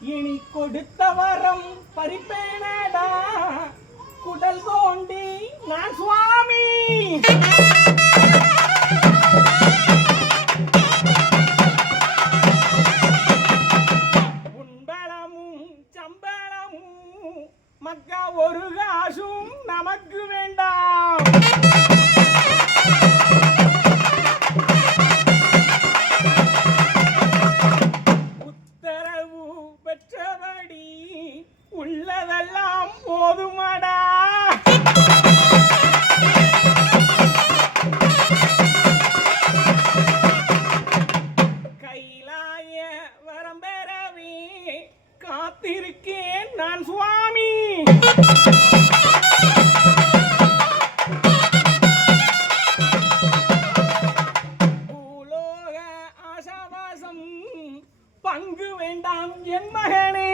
இனி கொடுத்த வரம் பறிப்பேனடா குடல் தோண்டி நான் சுவாமி. உன்பளமும் சம்பளமும் மக்கா ஒரு காசும் நமக்கு வேண்டாம். உத்தரவு பெற்றபடி உள்ளதெல்லாம் போதுமடா. கைலாய வரம்பெறவே காத்திருக்கேன் நான் சுவாமி. பூலோக ஆசாபாசம் பங்கு வேண்டாம் என் மகனே.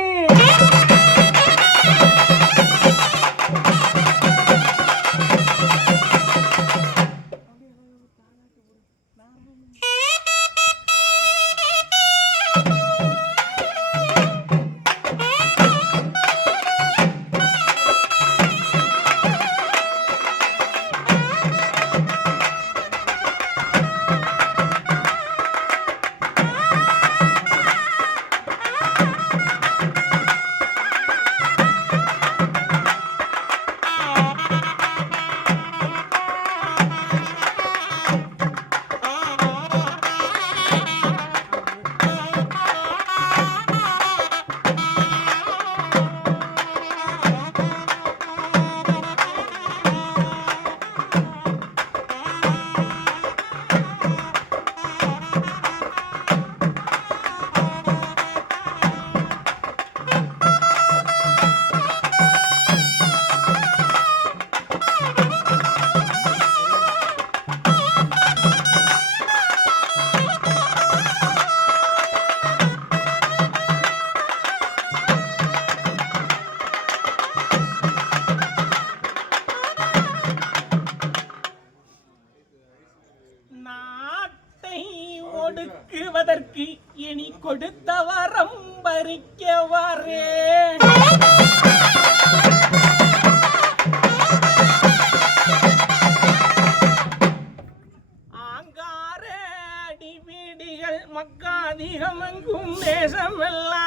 நாட்டை ஒடுக்குவதற்கு இனி கொடுத்த வரம் பறிக்க வரேன். ஆங்கார அடிவீடிகள் மக்காதிகமெங்கும் தேசமெல்லாம்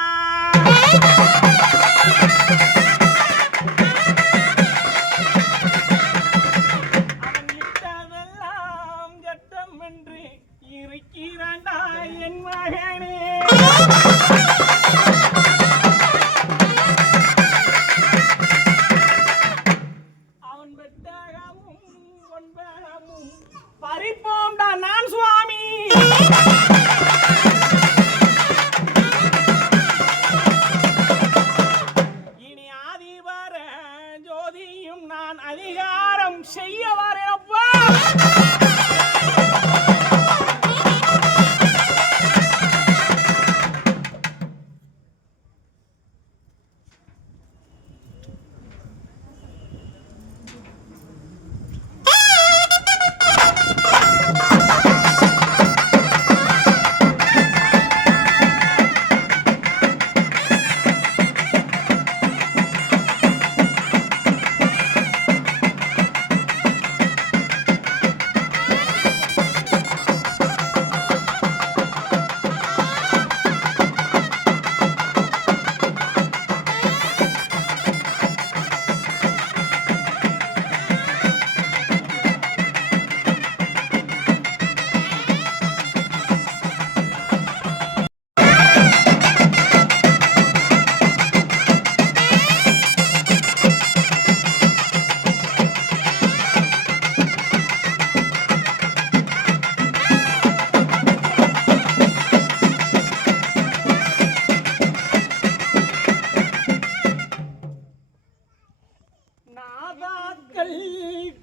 இருக்கிறாண்டா என் மகனே. அவன் பெட்டகமும் பொன்பகமும் பறிப்போம்டா நான் சுவாமி. இனி ஆதிவர ஜோதியும் நான் அதிகாரம் செய்ய வரேனப்பா.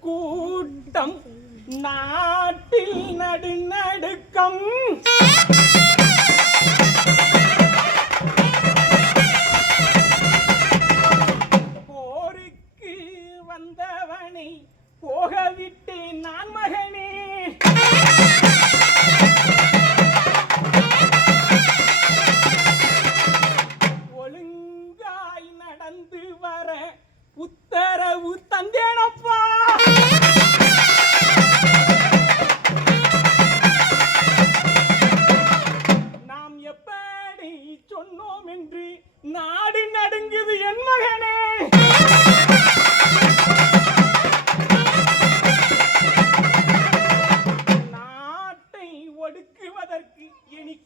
கூட்டம் நாட்டில் நடுநடுக்கம். போருக்கு வந்தவனை போகவிட்டேன் நான் மகனே.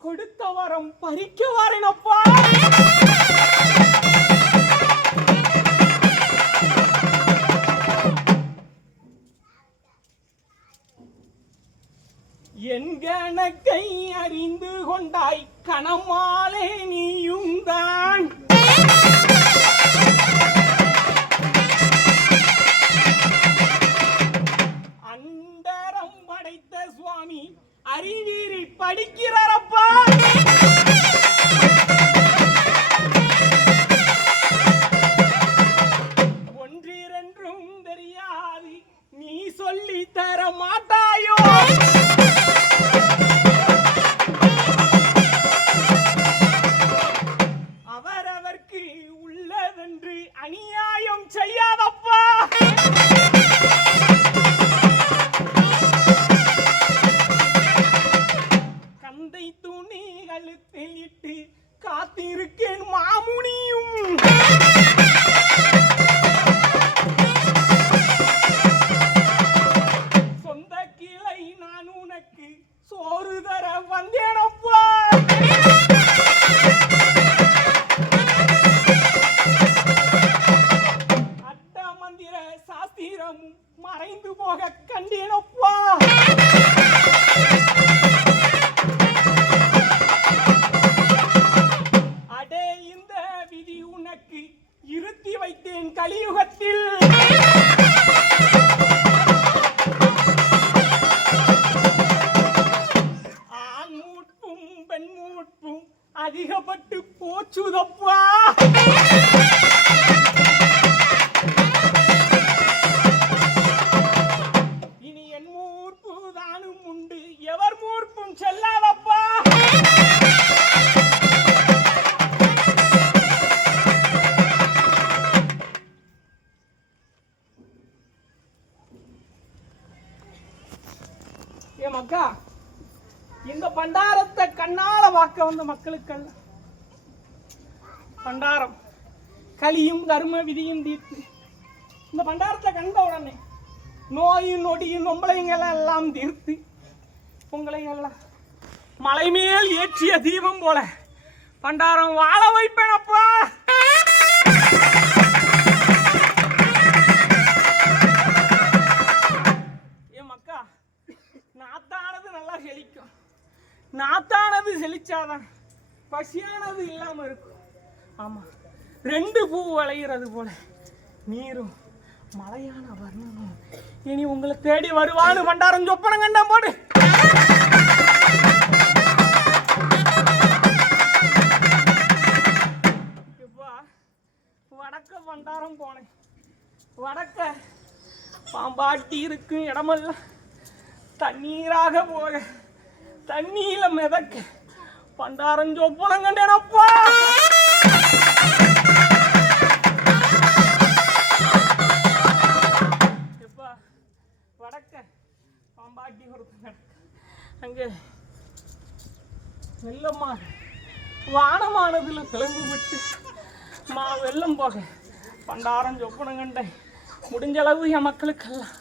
கொடுத்த வரம் பறிக்க வரேனப்பா. என் கணக்கை அறிந்து கொண்டாய் கணமாலே நீயும் தான். அண்டரம் படைத்த சுவாமி அறிவீரி படிக்கிறாரப்பா. ஒன்றிரண்டும் தெரியாது நீ சொல்லி தர மாட்டாயோ? அவரவர்க்கு உள்ளதென்று அநியாயம் செய்யாதப்பா. கந்தை துணி கழுத்தில் இட்டு காத்திருக்கேன் மாமுனியும். சொந்த கிளை நான் உனக்கு சோறு தர வந்தேனப்பா. அட்ட மந்திர சாஸ்திரம் மறைந்து போக கண்டேனப்பா. அடே இந்த விதி உனக்கு இருத்தி வைத்தேன் கலியுகத்தில். ஆண் மூட்பும் பெண் மூட்பும் அதிகப்பட்டு போச்சுதப்பா. இனி என் மூர்ப்பு தானும் உண்டு, எவர் மூர்ப்பும் செல்லாதப்பா. ஏ மக்கா, இந்த பண்டாரத்தை கண்ணால பார்க்க வந்த மக்களுக்கல்ல பண்டாரம் கலியும் தர்ம விதியும் தீர்த்து இந்த பண்டாரத்தை கண்ட உடனே நோயும் நொடியும் நொம்பளைங்களை எல்லாம் தீர்த்து உங்களை எல்லாம் மலை மேல் ஏற்றிய தீபம் போல பண்டாரம் வாழ வைப்பேனப்பா. ஏ மக்கா, நாத்தானது நல்லா செழிக்கும். நாத்தானது செழிச்சாதான் பசியானது இல்லாம இருக்கும். ஆமா, ரெண்டு பூ விளையிறது போல நீரும் மலையான வர்ணமும் இனி உங்களை தேடி வருவான்னு பண்டாரம் சொப்பனம் கண்டம் போடு. இப்பா வடக்க பண்டாரம் போனேன். வடக்க பாம்பாட்டி இருக்கும் இடமெல்லாம் தண்ணீராக போக தண்ணீர மிதக்க பண்டாரம் சொப்பனம் கண்டேனப்பா. எப்பா வடக்க பாம்பாட்டி ஒருத்தங்க அங்க வெள்ளமா வானமானதுல கிளம்பு விட்டு வெள்ளம் போக பண்டாரம் சொப்பனம் கண்டேன். முடிஞ்ச அளவு என் மக்களுக்கெல்லாம்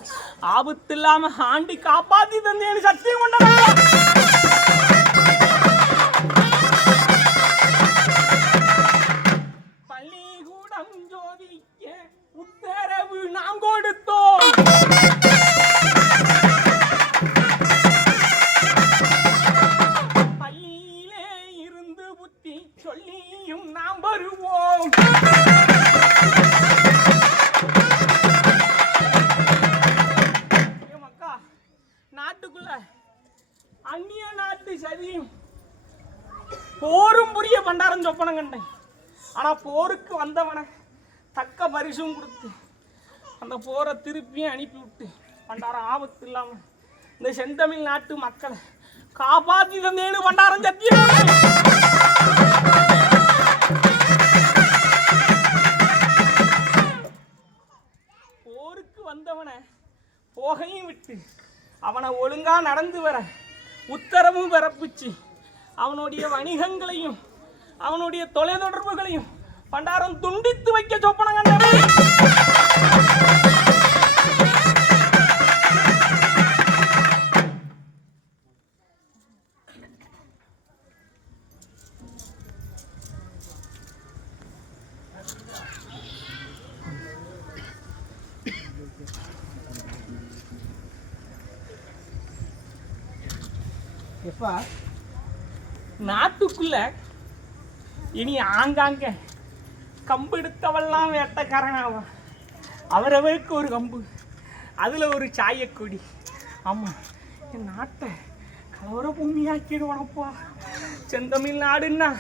ஆபத்து இல்லாம ஆண்டி காப்பாத்தி தந்தேன்னு சத்தியம் கொண்டாட. பள்ளிக்கூடம் ஜோதிக்க உத்தரவு நாம் கொடுத்தோம். பள்ளியிலே இருந்து புத்தி சொல்லியும் நாம் வருவோம். நாட்டுக்குள்ள அந்நிய நாட்டு சதியும் போரும் புரிய பண்டாரம் சொப்பனம் கண்டேன். ஆனா போருக்கு வந்தவனை தக்க பரிசும் கொடுத்து அந்த போரை திருப்பியும் அனுப்பி விட்டு பண்டாரம் ஆபத்து இல்லாம இந்த செந்தமிழ் நாட்டு மக்களை காப்பாத்தி தந்தேன்னு பண்டாரம் சத்தியம். போருக்கு வந்தவனை போகையும் விட்டு அவனை ஒழுங்கா நடந்து வர உத்தரவும் பிறப்பிச்சு அவனுடைய வணிகங்களையும் அவனுடைய தொலைத்தொடர்புகளையும் பண்டாரம் துண்டித்து வைக்க சொப்பனம் கண்டவன். எப்பா நாட்டுக்குள்ள இனி ஆங்காங்க கம்பு எடுத்தவெல்லாம் வேட்டக்காரனாவா. அவரவருக்கு ஒரு கம்பு, அதில் ஒரு சாயக்கொடி. ஆமாம், என் நாட்டை கலவர பூமியாக்கிடுவானப்பா. செந்தமிழ்நாடுன்னா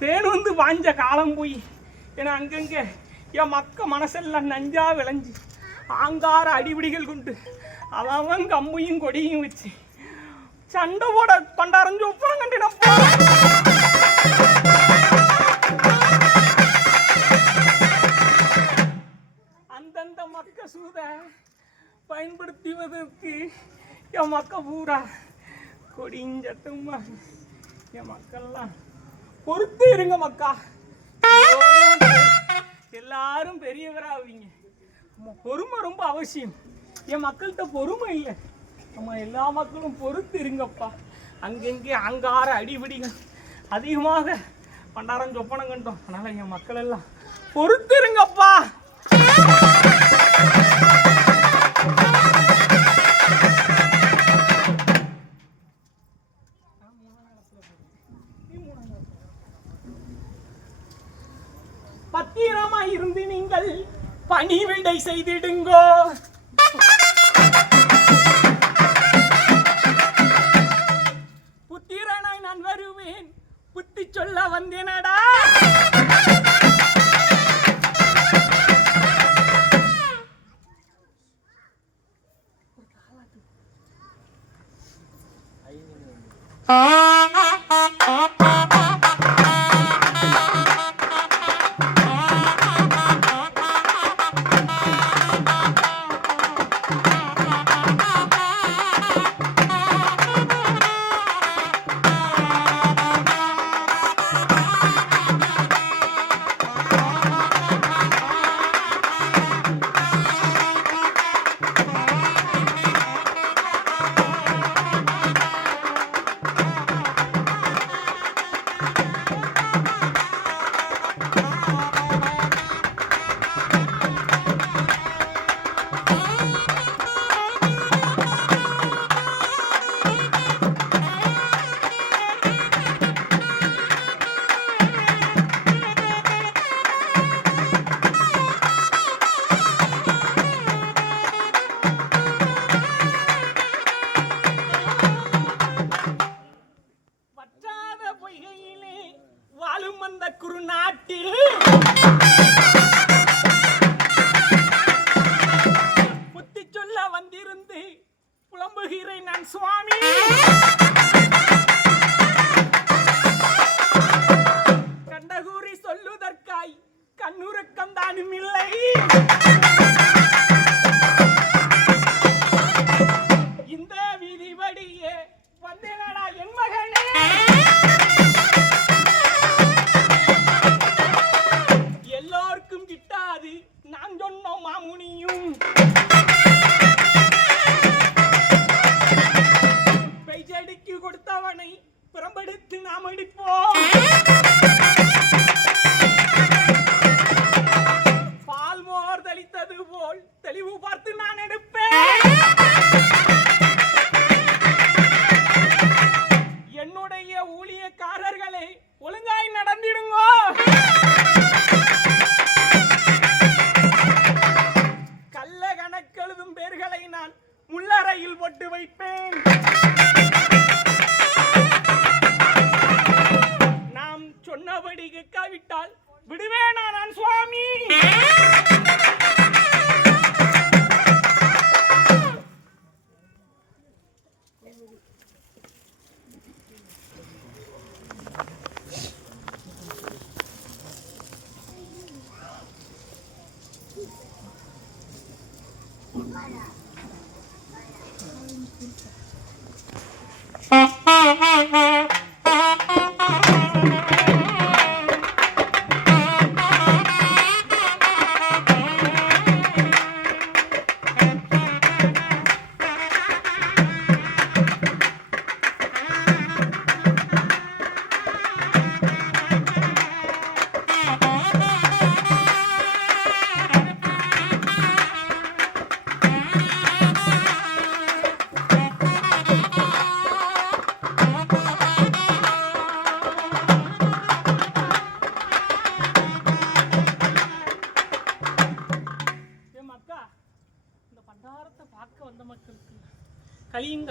தேன் வந்து வாஞ்ச காலம் போய் ஏன்னா அங்கங்கே என் மக்க மனசெல்லாம் நஞ்சா விளைஞ்சி ஆங்கார அடிபிடிகள் கொண்டு அவன் கம்பையும் கொடியும் வச்சு சண்டை போட பண்டாரஞ்சு ஒப்பனம் கண்டினப்பா. அந்தந்த மக்க சூத பயன்படுத்துவதற்கு என் மக்க பூரா கொடிஞ்சட்டுமா. என் மக்கள்லாம் பொறுத்து இருங்க மக்கா, எல்லாரும் பெரியவராவீங்க. பொறுமை ரொம்ப அவசியம். என் மக்கள்கிட்ட பொறுமை இல்லை. நம்ம எல்லா மக்களும் பொறுத்து இருங்கப்பா. அங்கெங்கே அங்கார அடிபடிகள் அதிகமாக பண்டாரம் சொப்பனம் கண்டோம். அதனால் என் மக்கள் எல்லாம் பொறுத்து இருங்கப்பா. பத்திரமாய் இருந்து நீங்கள் பணிவிடை செய்திடுங்கோ. புத்திரனாய் நான் வருவேன், புத்தி சொல்ல வந்தேனடா. சொன்ன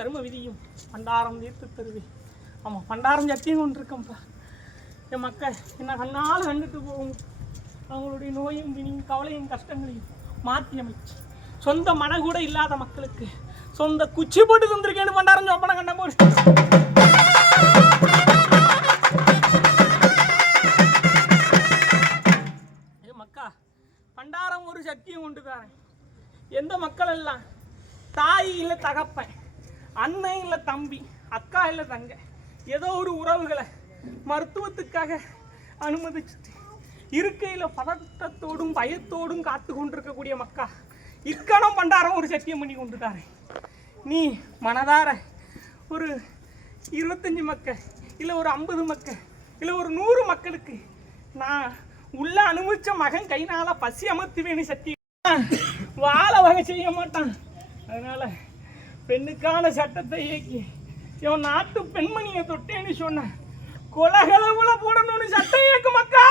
தரும விதியும் பண்டாரம் தீர்த்து தருவேன். ஆமாம், பண்டாரம் சத்தியம் கொண்டு இருக்கேன்ப்பா. என் மக்கள் என்ன கண்ணால் கண்டுட்டு போகும். அவங்களுடைய நோயும் வினியும் கவலையும் கஷ்டங்களையும் மாற்றி அமைச்சு சொந்த மன கூட இல்லாத மக்களுக்கு சொந்த குச்சி போட்டு தந்திருக்கேன்னு பண்டாரம் சொப்பனை கண்ட போது மக்கா பண்டாரம் ஒரு சக்தியும் கொண்டு தாரேன். எந்த மக்கள் எல்லாம் தாய் இல்லை தகப்பன், அண்ணன் இல்லை தம்பி, அக்கா இல்லை தங்க, ஏதோ ஒரு உறவுகளை மருத்துவத்துக்காக அனுமதிச்சுட்டு இருக்கையில் பதட்டத்தோடும் பயத்தோடும் காத்து கொண்டிருக்கக்கூடிய மக்கா இக்கணம் பண்டாரம் ஒரு சத்தியம் பண்ணி கொண்டுட்டாரு. நீ மனதார ஒரு 25 மக்கள் இல்லை ஒரு 50 மக்கள் இல்லை ஒரு 100 மக்களுக்கு நான் உள்ள அனுபவிச்ச மகன் கைனால பசி அமர்த்துவேன்னு சத்தியம் வாழ வகை செய்ய மாட்டான். அதனால பெண்ணுக்கான சட்டத்தை இயக்கி இவன் நாட்டு பெண்மணியை தொட்டேன்னு சொன்ன கொலகளவுல போடணும்னு சட்டம் இயக்கு மக்கா.